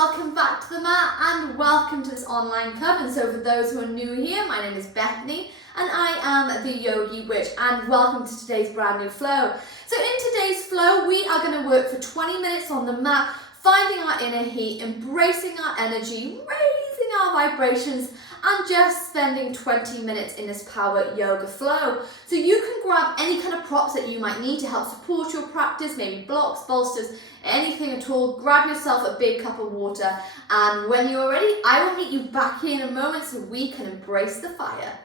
welcome back to the mat and welcome to this online coven. So for those who are new here, my name is Bethany and I am the Yogi Witch, and welcome to today's brand new flow. So in today's flow, we are going to work for 20 minutes on the mat, finding our inner heat, embracing our energy, raising our vibrations, and just spending 20 minutes in this power yoga flow. So you can grab any kind of props that you might need to help support your practice, maybe blocks, bolsters, anything at all. Grab yourself a big cup of water, and when you're ready, I will meet you back here in a moment so we can embrace the fire.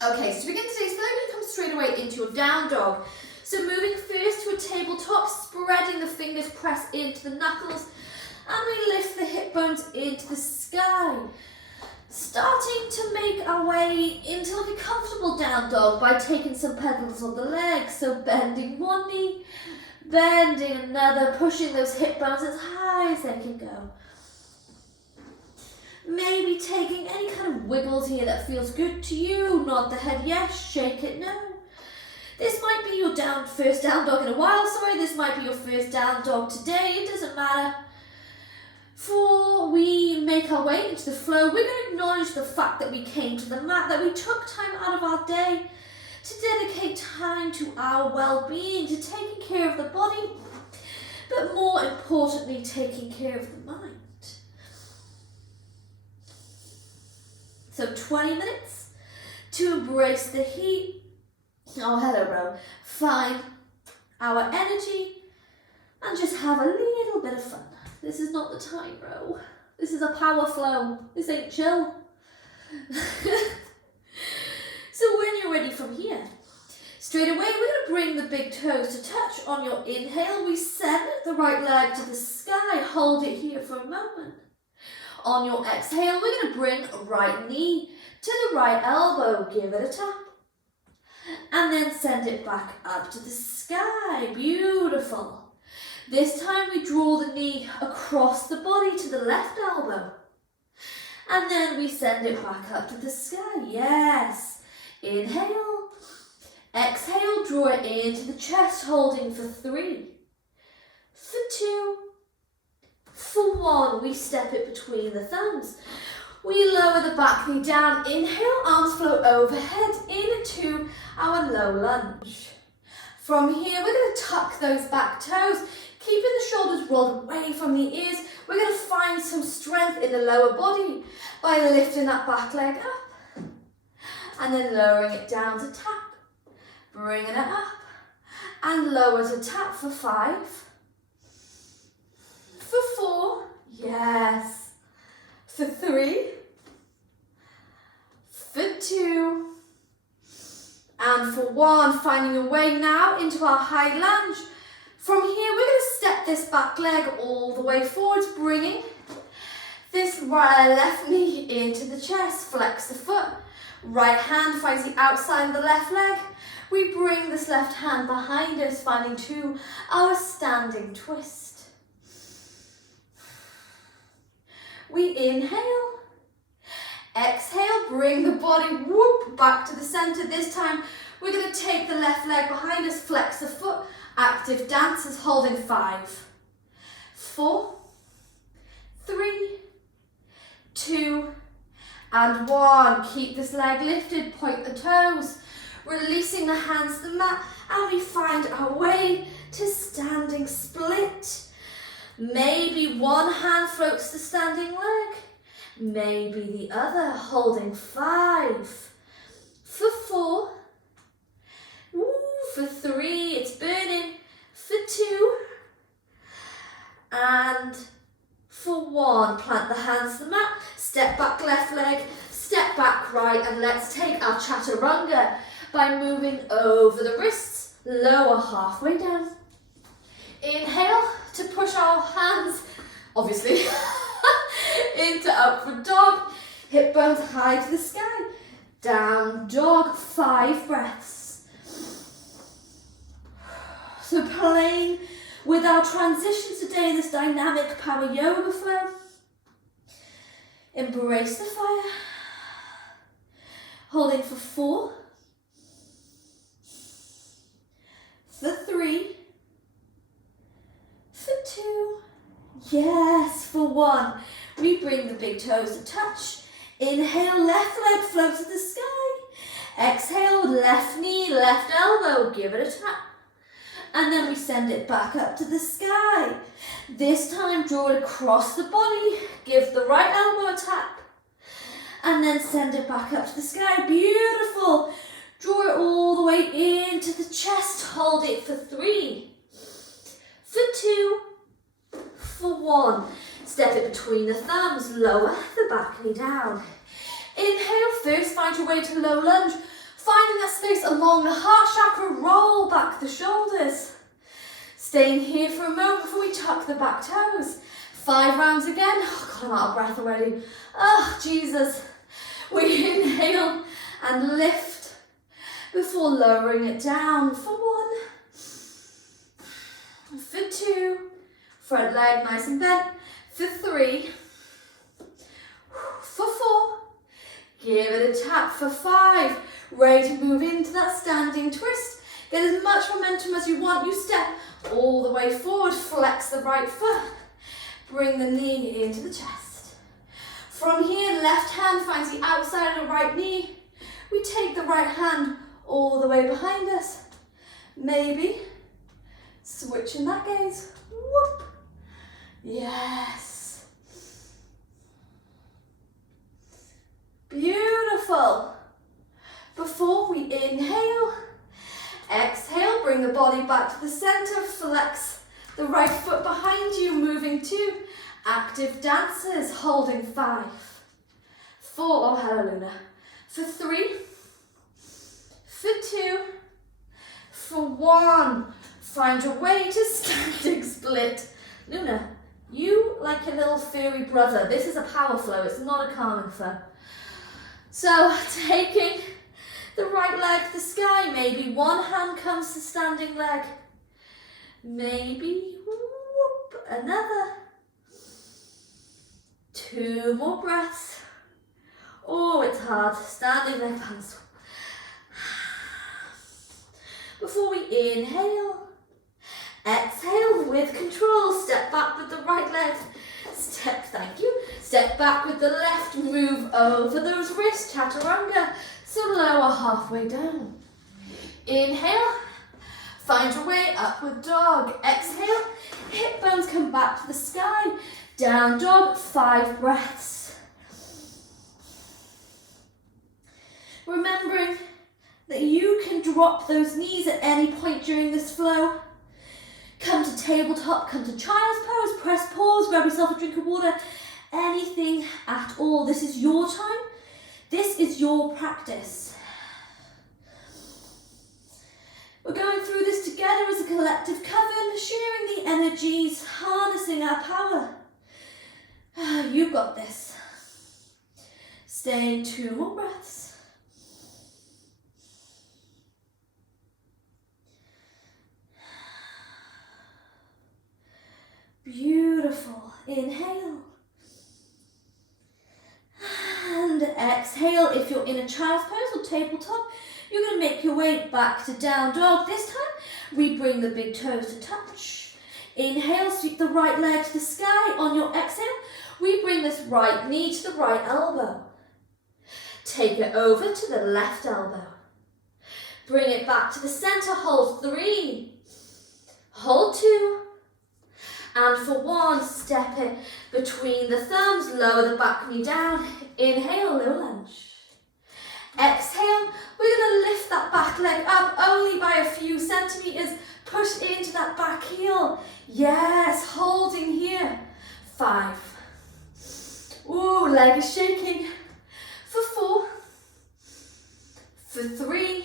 Okay, so to begin today's flow, you come straight away into your down dog. So moving first to a tabletop, spreading the fingers, press into the knuckles, and we lift the hip bones into the sky. Starting to make our way into like a comfortable down dog by taking some pedals on the legs. So bending one knee, bending another, pushing those hip bones as high as they can go. Maybe taking any kind of wiggles here that feels good to you. Nod the head yes, shake it no. This might be your first down dog in a while, this might be your first down dog today, it doesn't matter. Before we make our way into the flow, we're going to acknowledge the fact that we came to the mat, that we took time out of our day to dedicate time to our well-being, to taking care of the body, but more importantly, taking care of the mind. So 20 minutes to embrace the heat. Oh, hello, bro. Find our energy and just have a little bit of fun. This is not the time, bro. This is a power flow. This ain't chill. So when you're ready from here, straight away, we're going to bring the big toes to touch. On your inhale, we send the right leg to the sky. Hold it here for a moment. On your exhale, we're going to bring right knee to the right elbow. Give it a tap. And then send it back up to the sky. Beautiful. This time we draw the knee across the body to the left elbow. And then we send it back up to the sky. Yes. Inhale. Exhale, draw it into the chest, holding for 3, for 2, for 1, we step it between the thumbs. We lower the back knee down. Inhale, arms flow overhead into our low lunge. From here, we're going to tuck those back toes, keeping the shoulders rolled away from the ears. We're going to find some strength in the lower body by lifting that back leg up and then lowering it down to tap. Bringing it up and lower to tap for 5. For 4, yes. For 3, for 2, and for 1. Finding your way now into our high lunge. From here, we're going to step this back leg all the way forwards, bringing this left knee into the chest. Flex the foot. Right hand finds the outside of the left leg. We bring this left hand behind us, finding our standing twist. We inhale, exhale, bring the body back to the center. This time we're going to take the left leg behind us, flex the foot, active dancers, holding 5, 4, 3, 2, and 1. Keep this leg lifted, point the toes, releasing the hands to the mat, and we find our way to standing split. Maybe one hand floats the standing leg, maybe the other, holding 5, for 4, for 3, it's burning, for 2, and for 1. Plant the hands to the mat, step back left leg, step back right, and let's take our chaturanga by moving over the wrists, lower halfway down. Inhale to push our hands, obviously, into upward dog. Hip bones high to the sky. Down dog, 5 breaths. So playing with our transitions today in this dynamic power yoga flow. Embrace the fire. Holding for 4, for 3, for 2, yes, for 1. We bring the big toes to touch. Inhale, left leg floats to the sky. Exhale, left knee, left elbow, give it a tap. And then we send it back up to the sky. This time, draw it across the body. Give the right elbow a tap. And then send it back up to the sky. Beautiful. Draw it all the way into the chest. Hold it for 3, for 2, for 1. Step it between the thumbs. Lower the back knee down. Inhale first. Find your way to low lunge. Finding that space along the heart chakra. Roll back the shoulders. Staying here for a moment before we tuck the back toes. 5 rounds again. Oh God, I'm out of breath already. Oh, Jesus. We inhale and lift before lowering it down for 1, for 2, front leg nice and bent, for 3, for 4, give it a tap for 5, ready to move into that standing twist. Get as much momentum as you want. You step all the way forward, flex the right foot, bring the knee into the chest. From here, left hand finds the outside of the right knee. We take the right hand all the way behind us. Maybe switching that gaze. Whoop. Yes. Beautiful. Before we inhale, exhale, bring the body back to the center, flex the right foot behind you, moving to active dancers, holding 5, 4, oh hallelujah, for 3, for 2, for 1. Find your way to standing split. Luna, you like your little fairy brother. This is a power flow, it's not a calming flow. So taking the right leg to the sky, maybe one hand comes to standing leg. Maybe whoop, another. 2 more breaths. Oh, it's hard. Standing leg pants. Before we inhale, exhale with control. Step back with the right leg. Thank you. Step back with the left. Move over those wrists. Chaturanga. So lower halfway down. Inhale. Find your way upward dog. Exhale. Hip bones come back to the sky. Down dog. 5 breaths. Remembering that you can drop those knees at any point during this flow. Come to tabletop, come to child's pose, press pause, grab yourself a drink of water, anything at all. This is your time. This is your practice. We're going through this together as a collective coven, sharing the energies, harnessing our power. You got this. Staying 2 more breaths. Beautiful. Inhale. And exhale. If you're in a child's pose or tabletop, you're going to make your way back to down dog. This time, we bring the big toes to touch. Inhale, sweep the right leg to the sky. On your exhale, we bring this right knee to the right elbow. Take it over to the left elbow. Bring it back to the center. Hold 3. Hold 2. And for 1, step it between the thumbs, lower the back knee down. Inhale, low lunge. Exhale, we're going to lift that back leg up only by a few centimeters. Push into that back heel. Yes, holding here. 5. Ooh, leg is shaking. For 4. For 3.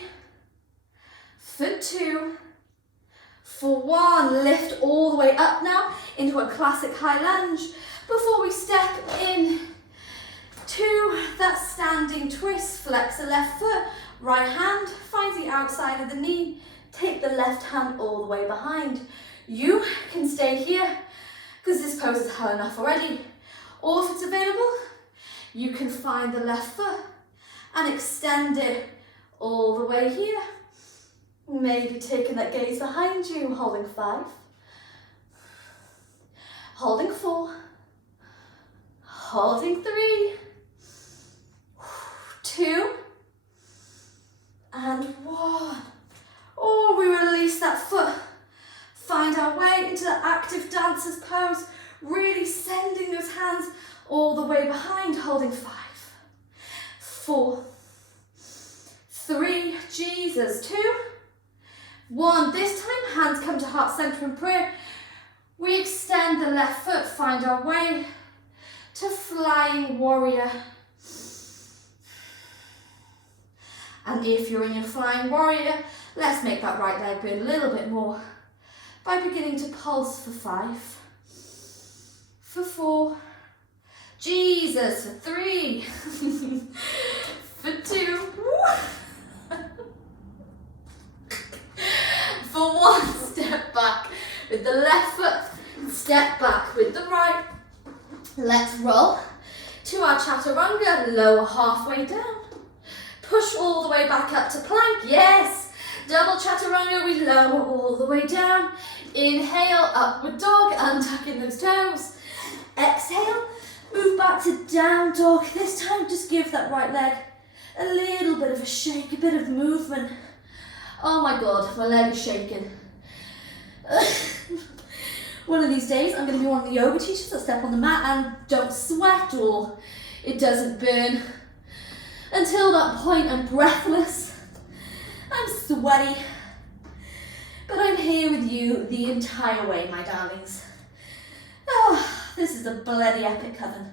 For 2. For 1, lift all the way up now into a classic high lunge before we step in to that standing twist. Flex the left foot, right hand finds the outside of the knee, take the left hand all the way behind. You can stay here because this pose is hard enough already. Or if it's available, you can find the left foot and extend it all the way here. Maybe taking that gaze behind you, holding 5, holding 4, holding 3, 2, and 1. Oh, we release that foot. Find our way into the active dancer's pose, really sending those hands all the way behind, holding 5, 4, 3, Jesus, 2, 1. This time, hands come to heart center in prayer. We extend the left foot, find our way to flying warrior. And if you're in your flying warrior, let's make that right leg bend a little bit more by beginning to pulse for 5, for 4, Jesus, for 3, for 2, for 1, step back with the left foot, step back with the right. Let's roll to our chaturanga, lower halfway down. Push all the way back up to plank, yes. Double chaturanga, we lower all the way down. Inhale, upward dog, untucking those toes. Exhale, move back to down dog. This time, just give that right leg a little bit of a shake, a bit of movement. Oh my God, my leg is shaking. One of these days, I'm going to be one of the yoga teachers that step on the mat and don't sweat or it doesn't burn. Until that point, I'm breathless, I'm sweaty, but I'm here with you the entire way, my darlings. Oh, this is a bloody epic coven.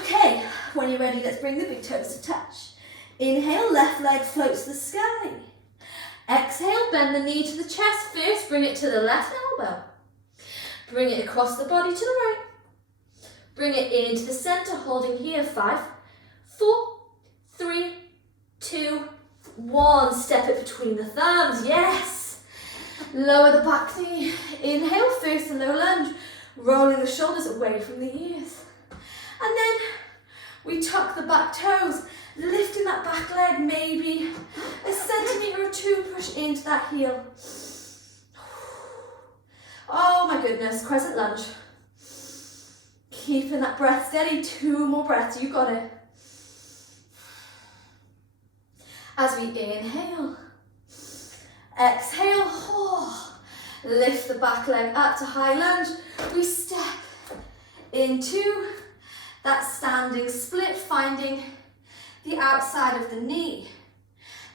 Okay, when you're ready, let's bring the big toes to touch. Inhale, left leg floats to the sky. Exhale, bend the knee to the chest. First, bring it to the left elbow. Bring it across the body to the right. Bring it into the center, holding here. 5, 4, 3, 2, 1. Step it between the thumbs. Yes. Lower the back knee. Inhale, first a low lunge, rolling the shoulders away from the ears. And then we tuck the back toes, lifting that back leg, maybe a centimetre or 2, push into that heel. Oh my goodness, crescent lunge. Keeping that breath steady, 2 more breaths, you got it. As we inhale, exhale, oh, lift the back leg up to high lunge. We step into that standing split, finding the outside of the knee.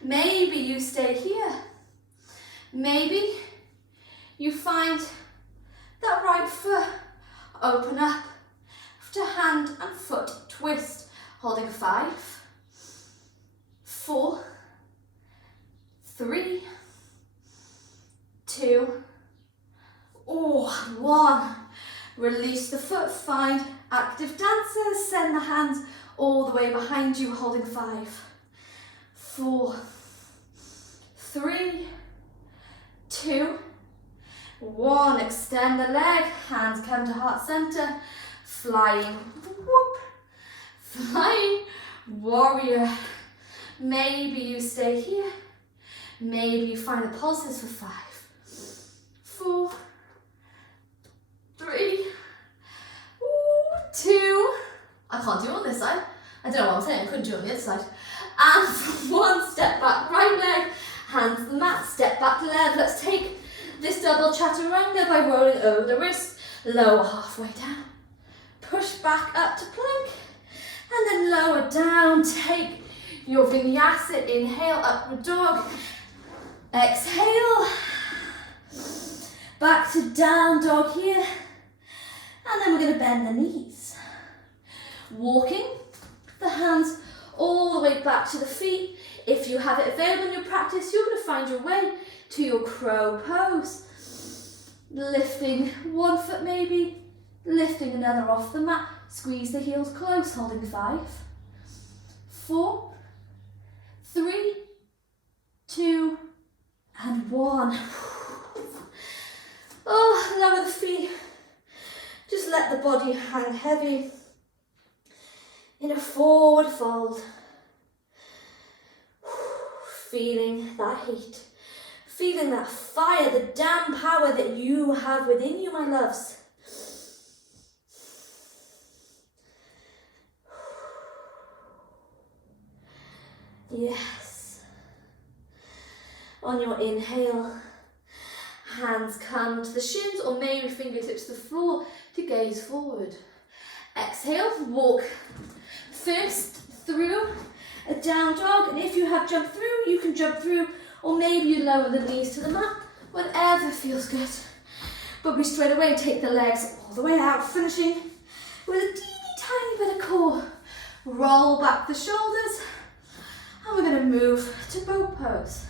Maybe you stay here. Maybe you find that right foot, open up to hand and foot twist, holding 5, 4, 3, 2, 1. Release the foot, find active dancers, send the hands all the way behind you, holding 5, 4, 3, 2, 1. Extend the leg, hands come to heart center, flying, whoop, flying warrior. Maybe you stay here, maybe you find the pulses for 5, 4, 3, 2, I can't do it on this side. I don't know what I'm saying, I couldn't do it on the other side. And from 1, step back, right leg, hands to the mat, step back leg. Let's take this double chaturanga by rolling over the wrist, lower halfway down. Push back up to plank, and then lower down. Take your vinyasa, inhale, upward dog. Exhale, back to down dog here. And then we're going to bend the knees. Walking the hands all the way back to the feet. If you have it available in your practice, you're going to find your way to your crow pose. Lifting one foot maybe, lifting another off the mat. Squeeze the heels close, holding 5, 4, 3, 2, and 1. Oh, lower the feet. Just let the body hang heavy in a forward fold. Feeling that heat, feeling that fire, the damn power that you have within you, my loves. Yes. On your inhale, hands come to the shins or maybe fingertips to the floor to gaze forward. Exhale, walk first through a down dog, and if you have jumped through, you can jump through, or maybe you lower the knees to the mat, whatever feels good. But we straight away take the legs all the way out, finishing with a teeny tiny bit of core. Roll back the shoulders, and we're going to move to boat pose.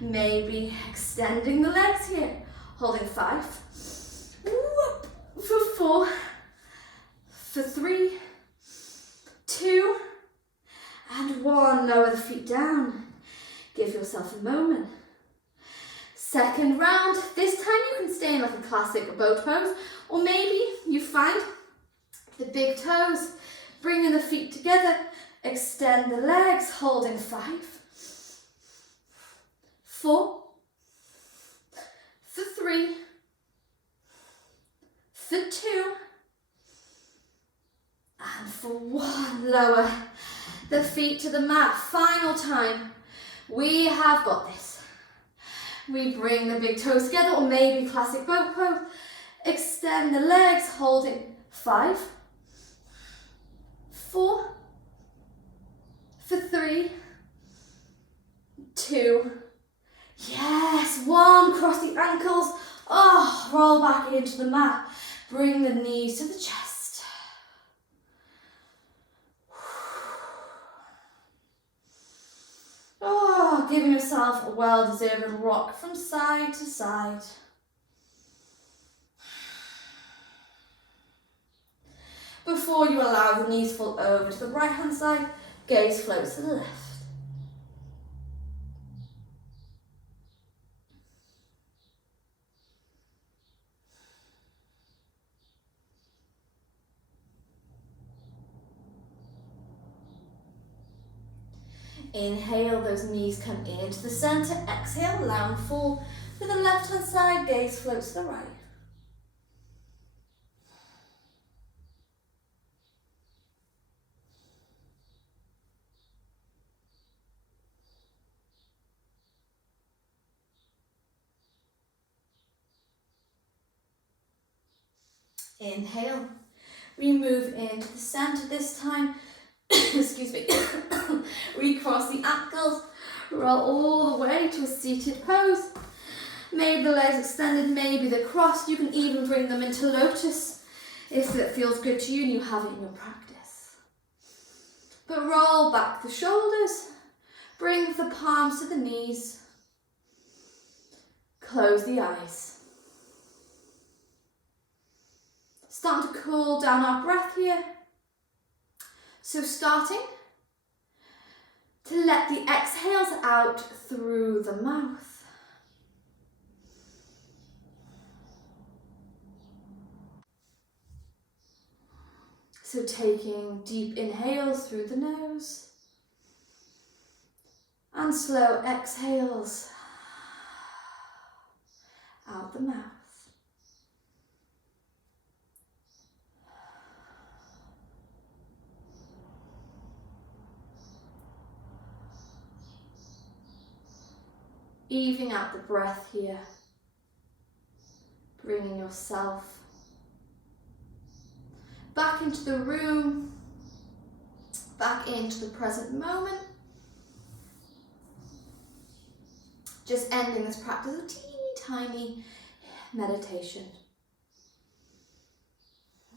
Maybe extending the legs here, holding 5, whoop, for 4, for 3, 2, and 1. Lower the feet down. Give yourself a moment. Second round. This time you can stay in like a classic boat pose, or maybe you find the big toes, bringing the feet together, extend the legs, holding 5, 4, for 3, for 2, and for 1. Lower the feet to the mat. Final time. We have got this. We bring the big toes together, or maybe classic boat pose. Extend the legs, holding 5, 4, for 3, 2, yes, 1. Cross the ankles. Oh, roll back into the mat. Bring the knees to the chest. Oh, giving yourself a well-deserved rock from side to side. Before you allow the knees fall over to the right hand side, gaze floats to the left. Inhale, those knees come into the centre. Exhale, round fall to the left hand side, gaze floats to the right. Inhale, we move into the centre this time. Excuse me. We cross the ankles, roll all the way to a seated pose. Maybe the legs extended, maybe they're crossed. You can even bring them into lotus if it feels good to you and you have it in your practice. But roll back the shoulders, bring the palms to the knees, close the eyes. Starting to cool down our breath here. So starting to let the exhales out through the mouth. So taking deep inhales through the nose and slow exhales out the mouth. Evening out the breath here, bringing yourself back into the room, back into the present moment. Just ending this practice of teeny tiny meditation.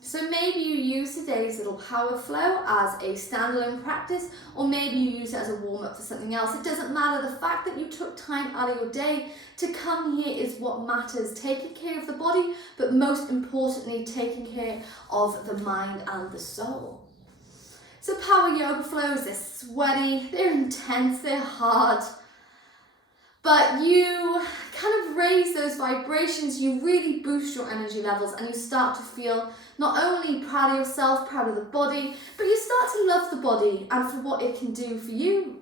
So maybe you use today's little power flow as a standalone practice, or maybe you use it as a warm-up for something else. It doesn't matter. The fact that you took time out of your day to come here is what matters. Taking care of the body, but most importantly, taking care of the mind and the soul. So power yoga flows, they're sweaty, they're intense, they're hard. but you kind of raise those vibrations, you really boost your energy levels, and you start to feel not only proud of yourself, proud of the body, but you start to love the body and for what it can do for you.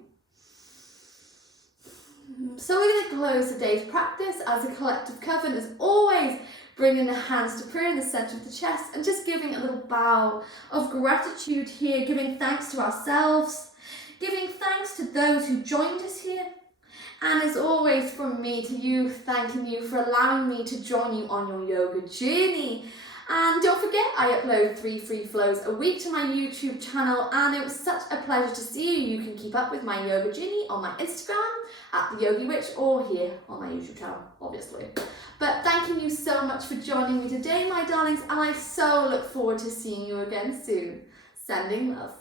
So we're going to close today's practice as a collective coven, as always, bringing the hands to prayer in the centre of the chest and just giving a little bow of gratitude here, giving thanks to ourselves, giving thanks to those who joined us here, and as always from me to you, thanking you for allowing me to join you on your yoga journey. And don't forget, I upload 3 free flows a week to my YouTube channel, and it was such a pleasure to see you. You can keep up with my yoga journey on my Instagram at the Yogi Witch, or here on my YouTube channel, obviously. But thanking you so much for joining me today, my darlings, and I so look forward to seeing you again soon. Sending love.